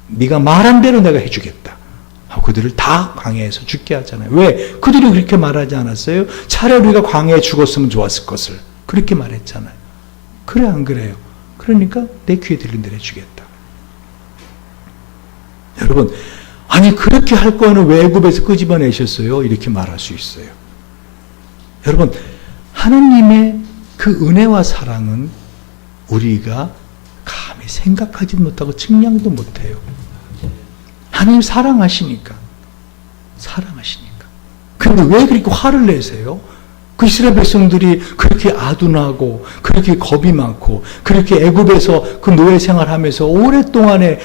네가 말한 대로 내가 해주겠다. 그들을 다 광야에서 죽게 하잖아요. 왜? 그들이 그렇게 말하지 않았어요? 차라리 우리가 광야에 죽었으면 좋았을 것을. 그렇게 말했잖아요. 그래 안 그래요? 그러니까 내 귀에 들린 대로 해주겠다. 여러분, 아니 그렇게 할 거는 왜 애굽에서 끄집어내셨어요? 이렇게 말할 수 있어요. 여러분, 하나님의 그 은혜와 사랑은 우리가 감히 생각하지 못하고 측량도 못해요. 하나님 사랑하시니까. 근데 왜 그렇게 화를 내세요? 그 이스라엘 백성들이 그렇게 아둔하고 그렇게 겁이 많고 그렇게 애굽에서 그 노예 생활하면서 오랫동안에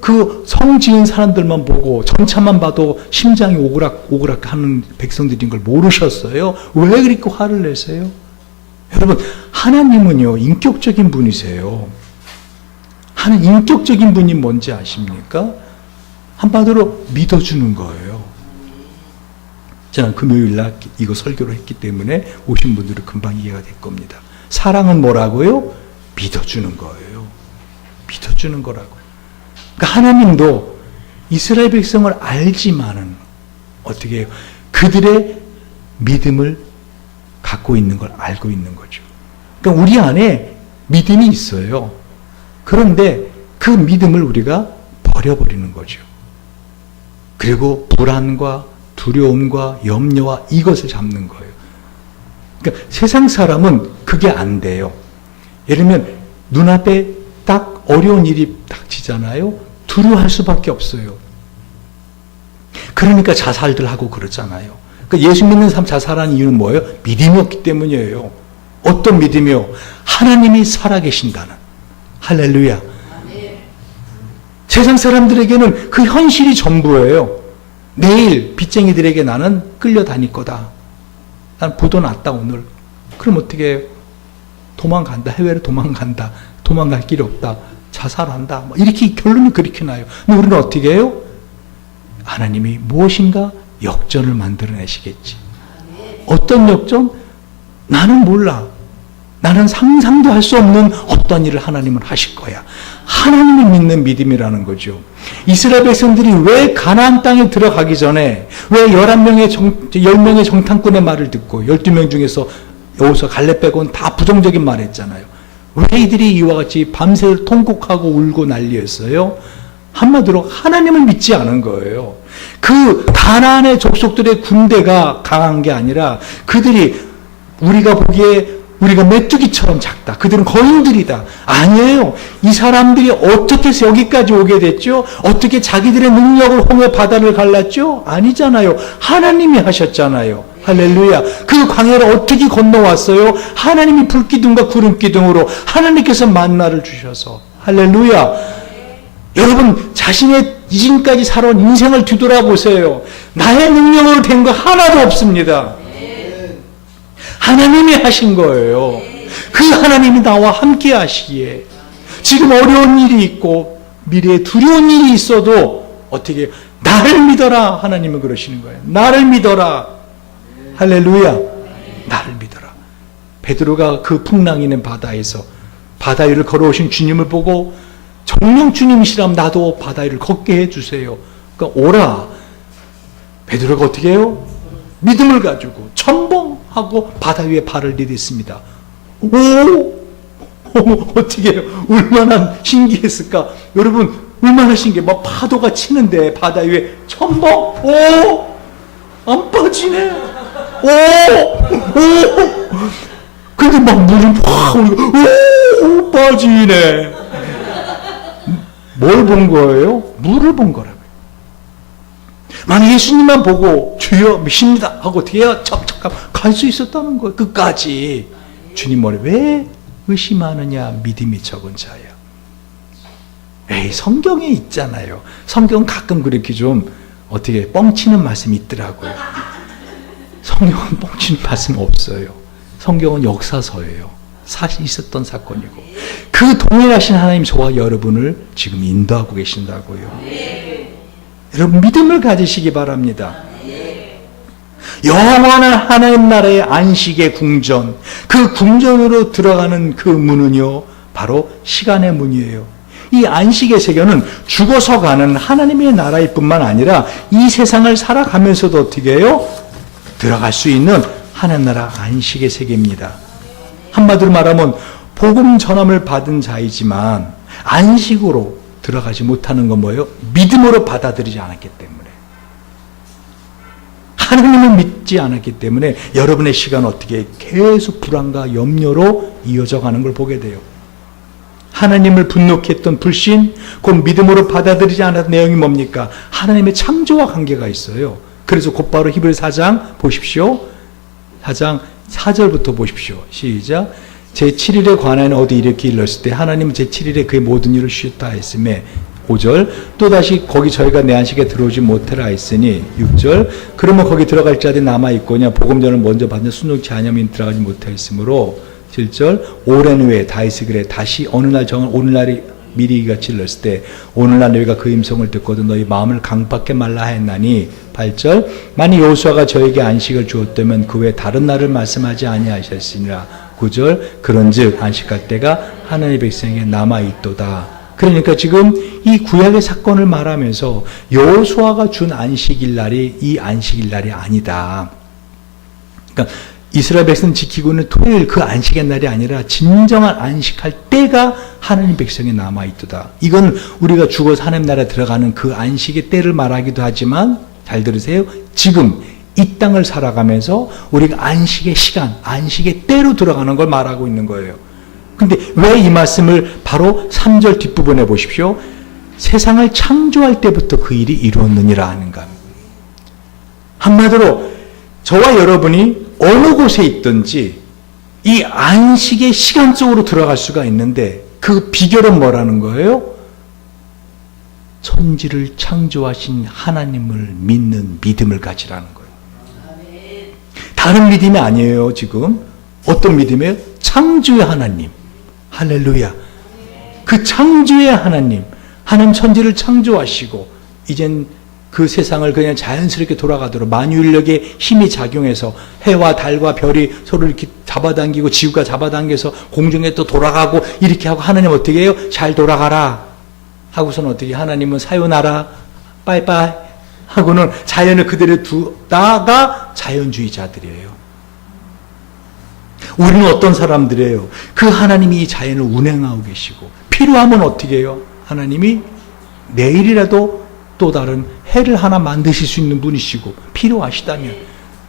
그 성 지은 사람들만 보고 전차만 봐도 심장이 오그락 하는 백성들인 걸 모르셨어요? 왜 그렇게 화를 내세요? 여러분, 하나님은요 인격적인 분이세요. 하나님 인격적인 분이 뭔지 아십니까? 한마디로 믿어주는 거예요. 저는 금요일날 이거 설교를 했기 때문에 오신 분들은 금방 이해가 될 겁니다. 사랑은 뭐라고요? 믿어주는 거예요. 믿어주는 거라고요. 그러니까 하나님도 이스라엘 백성을 알지만은 어떻게 해요? 그들의 믿음을 갖고 있는 걸 알고 있는 거죠. 그러니까 우리 안에 믿음이 있어요. 그런데 그 믿음을 우리가 버려버리는 거죠. 그리고 불안과 두려움과 염려와 이것을 잡는 거예요. 그러니까 세상 사람은 그게 안 돼요. 예를 들면 눈앞에 딱 어려운 일이 닥치잖아요. 두려워할 수밖에 없어요. 그러니까 자살들 하고 그러잖아요. 그러니까 예수 믿는 사람 자살하는 이유는 뭐예요? 믿음이 없기 때문이에요. 어떤 믿음이요? 하나님이 살아계신다는. 할렐루야. 세상 사람들에게는 그 현실이 전부예요. 내일 빚쟁이들에게 나는 끌려다닐 거다. 난 부도 났다 오늘. 그럼 어떻게 해요? 도망간다. 해외로 도망간다. 도망갈 길이 없다. 자살한다. 이렇게 결론이 그렇게 나요. 근데 우리는 어떻게 해요? 하나님이 무엇인가 역전을 만들어내시겠지. 어떤 역전? 나는 몰라. 나는 상상도 할 수 없는 어떤 일을 하나님은 하실 거야. 하나님을 믿는 믿음이라는 거죠. 이스라엘 백성들이 왜 가나안 땅에 들어가기 전에 왜 10명의 정탐꾼의 말을 듣고 12명 중에서 여호수아 갈렙 빼고는 다 부정적인 말 했잖아요. 왜 이들이 이와 같이 밤새 통곡하고 울고 난리였어요? 한마디로 하나님을 믿지 않은 거예요. 그 가나안의 족속들의 군대가 강한 게 아니라 그들이 우리가 보기에 우리가 메뚜기처럼 작다. 그들은 거인들이다. 아니에요. 이 사람들이 어떻게 해서 여기까지 오게 됐죠? 어떻게 자기들의 능력을 홍해 바다를 갈랐죠? 아니잖아요. 하나님이 하셨잖아요. 할렐루야. 그 광야를 어떻게 건너왔어요? 하나님이 불기둥과 구름기둥으로 하나님께서 만나를 주셔서. 할렐루야. 여러분 자신의 지금까지 살아온 인생을 뒤돌아보세요. 나의 능력으로 된 거 하나도 없습니다. 하나님이 하신 거예요. 그 하나님이 나와 함께 하시기에 지금 어려운 일이 있고 미래에 두려운 일이 있어도 어떻게 나를 믿어라. 하나님은 그러시는 거예요. 나를 믿어라. 할렐루야. 나를 믿어라. 베드로가 그 풍랑이는 바다에서 바다 위를 걸어오신 주님을 보고 정녕 주님이시라면 나도 바다 위를 걷게 해주세요. 그러니까 오라. 베드로가 어떻게 해요? 믿음을 가지고 첨벙하고 바다 위에 발을 디뎠습니다. 어떻게 해요? 얼마나 신기했을까? 여러분 얼마나 신기해. 막 파도가 치는데 바다 위에 첨벙 안 빠지네. 근데 막 물이 확 오르고 빠지네. 뭘 본 거예요? 물을 본 거라고요. 만약 예수님만 보고 주여 믿습니다 하고 어떻게 해요? 척척 갈 수 있었다는 거예요. 끝까지. 주님 머리 왜 의심하느냐? 믿음이 적은 자야. 에이, 성경에 있잖아요. 성경 가끔 그렇게 좀 어떻게 뻥치는 말씀이 있더라고요. 성경은 뻥치는 말씀 없어요. 성경은 역사서예요. 사실 있었던 사건이고 그 동일하신 하나님 저와 여러분을 지금 인도하고 계신다고요. 여러분 믿음을 가지시기 바랍니다. 영원한 하나님 나라의 안식의 궁전, 그 궁전으로 들어가는 그 문은요 바로 시간의 문이에요. 이 안식의 세계는 죽어서 가는 하나님의 나라일 뿐만 아니라 이 세상을 살아가면서도 어떻게 해요? 들어갈 수 있는 하나님 나라 안식의 세계입니다. 한마디로 말하면 복음 전함을 받은 자이지만 안식으로 들어가지 못하는 건 뭐예요? 믿음으로 받아들이지 않았기 때문에. 하나님을 믿지 않았기 때문에 여러분의 시간은 어떻게 계속 불안과 염려로 이어져 가는 걸 보게 돼요. 하나님을 분노케 했던 불신, 곧 믿음으로 받아들이지 않았던 내용이 뭡니까? 하나님의 창조와 관계가 있어요. 그래서 곧바로 히브리서 4장 보십시오. 4장 4절부터 보십시오. 시작. 제7일에 관하여는 어디 이렇게 일렀을 때 하나님은 제7일에 그의 모든 일을 쉬었다 했음에 5절 또다시 거기 저희가 내 안식에 들어오지 못하라 했으니 6절 그러면 거기 들어갈 자들이 남아있거냐 복음전을 먼저 받는 순종치 아니하면 들어가지 못하였으므로 7절 오랜 후에 다윗이 그래 다시 어느 날 정한 오늘날이 미리같이 일렀을 때 오늘날 너희가 그 음성을 듣거든 너희 마음을 강박케 말라 하였나니 8절 만일 여호수아가 저에게 안식을 주었다면 그 외 다른 날을 말씀하지 아니하셨으니라 9절 그런즉 안식할 때가 하나님의 백성에게 남아있도다. 그러니까 지금 이 구약의 사건을 말하면서 여호수아가 준 안식일 날이 이 안식일 날이 아니다. 그러니까 이스라엘 백성 지키고 있는 토요일 그 안식의 날이 아니라 진정한 안식할 때가 하나님 백성에 남아있도다. 이건 우리가 죽어서 하나님 나라에 들어가는 그 안식의 때를 말하기도 하지만 잘 들으세요. 지금 이 땅을 살아가면서 우리가 안식의 시간, 안식의 때로 들어가는 걸 말하고 있는 거예요. 근데 왜 이 말씀을 바로 3절 뒷부분에 보십시오. 세상을 창조할 때부터 그 일이 이루었느니라 하는가. 한마디로 저와 여러분이 어느 곳에 있든지 이 안식의 시간 속으로 들어갈 수가 있는데 그 비결은 뭐라는 거예요? 천지를 창조하신 하나님을 믿는 믿음을 가지라는 거예요. 다른 믿음이 아니에요. 지금 어떤 믿음이에요? 창조의 하나님. 할렐루야. 그 창조의 하나님, 하나님 천지를 창조하시고 이젠 그 세상을 그냥 자연스럽게 돌아가도록 만유인력의 힘이 작용해서 해와 달과 별이 서로 이렇게 잡아당기고 지구가 잡아당겨서 공중에 또 돌아가고 이렇게 하고 하나님 어떻게 해요? 잘 돌아가라 하고서는 어떻게 하나님은 사요나라 빠이빠이 하고는 자연을 그대로 두다가 자연주의자들이에요. 우리는 어떤 사람들이에요? 그 하나님이 이 자연을 운행하고 계시고 필요하면 어떻게 해요? 하나님이 내일이라도 또 다른 해를 하나 만드실 수 있는 분이시고 필요하시다면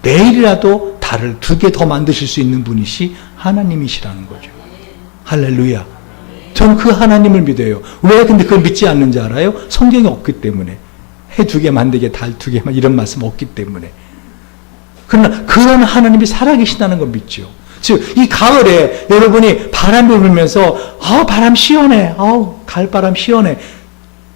내일이라도 달을 2개 더 만드실 수 있는 분이시 하나님이시라는 거죠. 할렐루야. 저는 그 하나님을 믿어요. 왜 근데 그걸 믿지 않는지 알아요? 성경이 없기 때문에. 해 2개 만들게 달 2개만 이런 말씀 없기 때문에. 그러나 그런 하나님이 살아계신다는 걸 믿죠. 즉 이 가을에 여러분이 바람이 불면서 바람 시원해. 가을바람 시원해.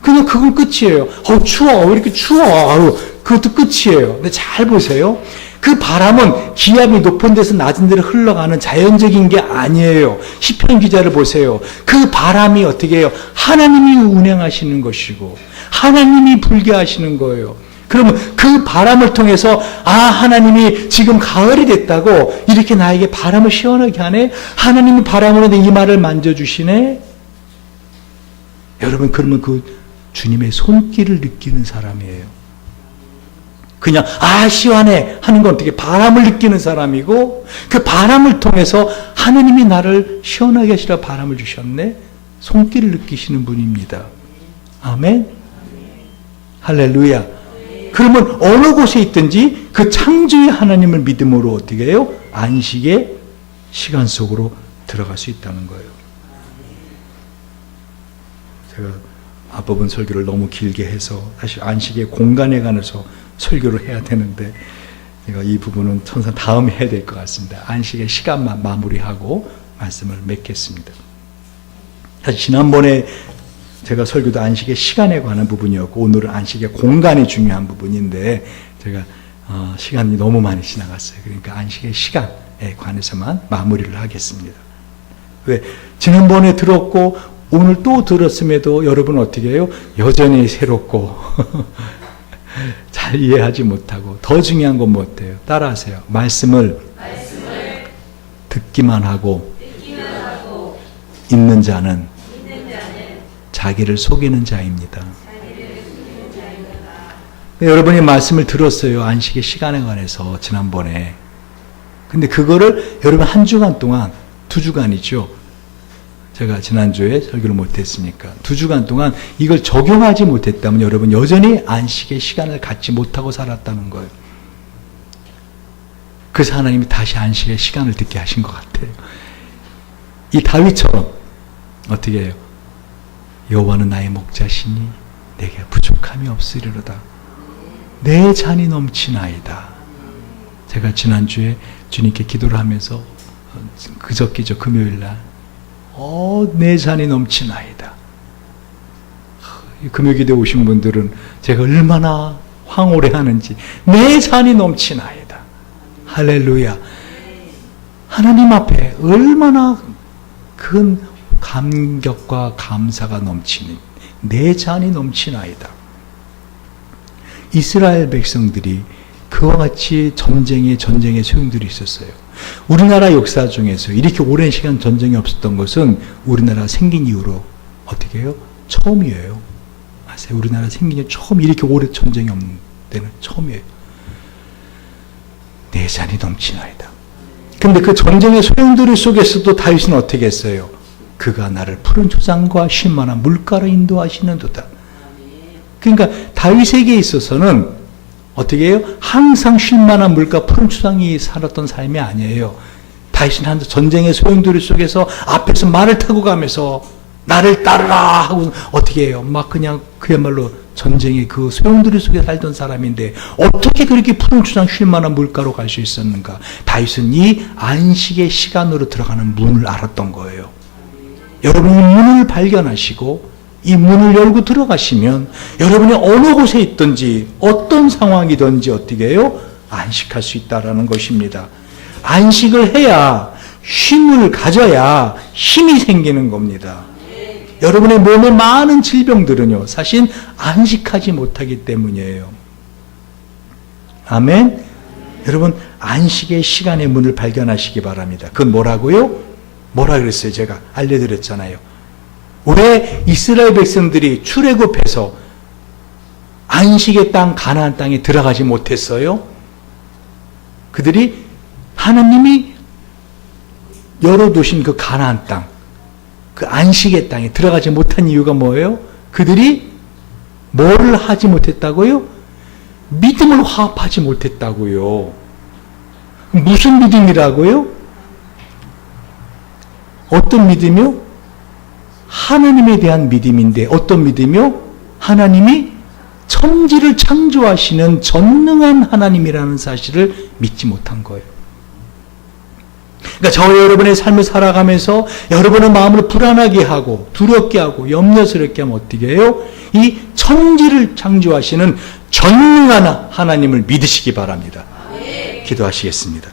그냥 그건 끝이에요. 추워. 왜 이렇게 추워? 그것도 끝이에요. 근데 잘 보세요. 그 바람은 기압이 높은 데서 낮은 데로 흘러가는 자연적인 게 아니에요. 시편 기자를 보세요. 그 바람이 어떻게 해요? 하나님이 운행하시는 것이고 하나님이 불게 하시는 거예요. 그러면 그 바람을 통해서 하나님이 지금 가을이 됐다고 이렇게 나에게 바람을 시원하게 하네? 하나님이 바람으로 내 이마를 만져주시네? 여러분 그러면 그 주님의 손길을 느끼는 사람이에요. 그냥 시원해 하는 건 어떻게 바람을 느끼는 사람이고 그 바람을 통해서 하나님이 나를 시원하게 하시라 바람을 주셨네. 손길을 느끼시는 분입니다. 아멘. 할렐루야. 그러면 어느 곳에 있든지 그 창조의 하나님을 믿음으로 어떻게 해요? 안식의 시간 속으로 들어갈 수 있다는 거예요. 제가 앞부분 설교를 너무 길게 해서 사실 안식의 공간에 관해서 설교를 해야 되는데 제가 이 부분은 천상 다음에 해야 될 것 같습니다. 안식의 시간만 마무리하고 말씀을 맺겠습니다. 사실 지난번에 제가 설교도 안식의 시간에 관한 부분이었고 오늘은 안식의 공간이 중요한 부분인데 제가 시간이 너무 많이 지나갔어요. 그러니까 안식의 시간에 관해서만 마무리를 하겠습니다. 왜? 지난번에 들었고 오늘 또 들었음에도 여러분 어떻게 해요? 여전히 새롭고 잘 이해하지 못하고 더 중요한 건 못해요. 따라하세요. 말씀을 듣기만 하고 있는 자는 자기를 속이는 자입니다. 여러분이 말씀을 들었어요. 안식의 시간에 관해서 지난번에. 근데 그거를 여러분 한 주간 동안 2주간이죠. 제가 지난주에 설교를 못했으니까 2주간 동안 이걸 적용하지 못했다면 여러분 여전히 안식의 시간을 갖지 못하고 살았다는 거예요. 그래서 하나님이 다시 안식의 시간을 듣게 하신 것 같아요. 이 다윗처럼 어떻게 해요? 여호와는 나의 목자시니 내게 부족함이 없으리로다. 내 잔이 넘치나이다. 제가 지난주에 주님께 기도를 하면서 그저께죠 금요일날 내 잔이 넘치나이다. 금요기도에 오신 분들은 제가 얼마나 황홀해하는지 내 잔이 넘치나이다. 할렐루야. 하나님 앞에 얼마나 큰 감격과 감사가 넘치는 내 잔이 넘치나이다. 이스라엘 백성들이 그와 같이 전쟁의 소용들이 있었어요. 우리나라 역사 중에서 이렇게 오랜 시간 전쟁이 없었던 것은 우리나라 생긴 이후로 어떻게 해요? 처음이에요. 아세요? 우리나라 생긴 이후 처음 이렇게 오래 전쟁이 없는 때는 처음이에요. 내 잔이 넘치나이다. 근데 그 전쟁의 소용돌이 속에서도 다윗은 어떻게 했어요? 그가 나를 푸른 초장과 쉴만한 물가로 인도하시는도다. 그러니까 다윗에게 있어서는 어떻게 해요? 항상 쉴만한 물가 푸른 초장이 살았던 삶이 아니에요. 다윗은 한 전쟁의 소용돌이 속에서 앞에서 말을 타고 가면서 나를 따르라 하고 어떻게 해요? 막 그냥 그야말로 전쟁의 그 소용돌이 속에 살던 사람인데 어떻게 그렇게 푸른 초장 쉴만한 물가로 갈 수 있었는가? 다윗은 이 안식의 시간으로 들어가는 문을 알았던 거예요. 여러분이 문을 발견하시고 이 문을 열고 들어가시면 여러분이 어느 곳에 있든지 어떤 상황이든지 어떻게 해요? 안식할 수 있다는 것입니다. 안식을 해야 쉼을 가져야 힘이 생기는 겁니다. 여러분의 몸에 많은 질병들은요 사실 안식하지 못하기 때문이에요. 아멘. 여러분, 안식의 시간의 문을 발견하시기 바랍니다. 그건 뭐라고요? 뭐라 그랬어요? 제가 알려드렸잖아요. 왜 이스라엘 백성들이 출애굽해서 안식의 땅 가나안 땅에 들어가지 못했어요? 그들이 하나님이 열어두신 그 가나안 땅, 그 안식의 땅에 들어가지 못한 이유가 뭐예요? 그들이 뭐를 하지 못했다고요? 믿음을 화합하지 못했다고요. 무슨 믿음이라고요? 어떤 믿음이요? 하나님에 대한 믿음인데 어떤 믿음이요? 하나님이 천지를 창조하시는 전능한 하나님이라는 사실을 믿지 못한 거예요. 그러니까 저와 여러분의 삶을 살아가면서 여러분의 마음을 불안하게 하고 두렵게 하고 염려스럽게 하면 어떻게 해요? 이 천지를 창조하시는 전능한 하나님을 믿으시기 바랍니다. 기도하시겠습니다.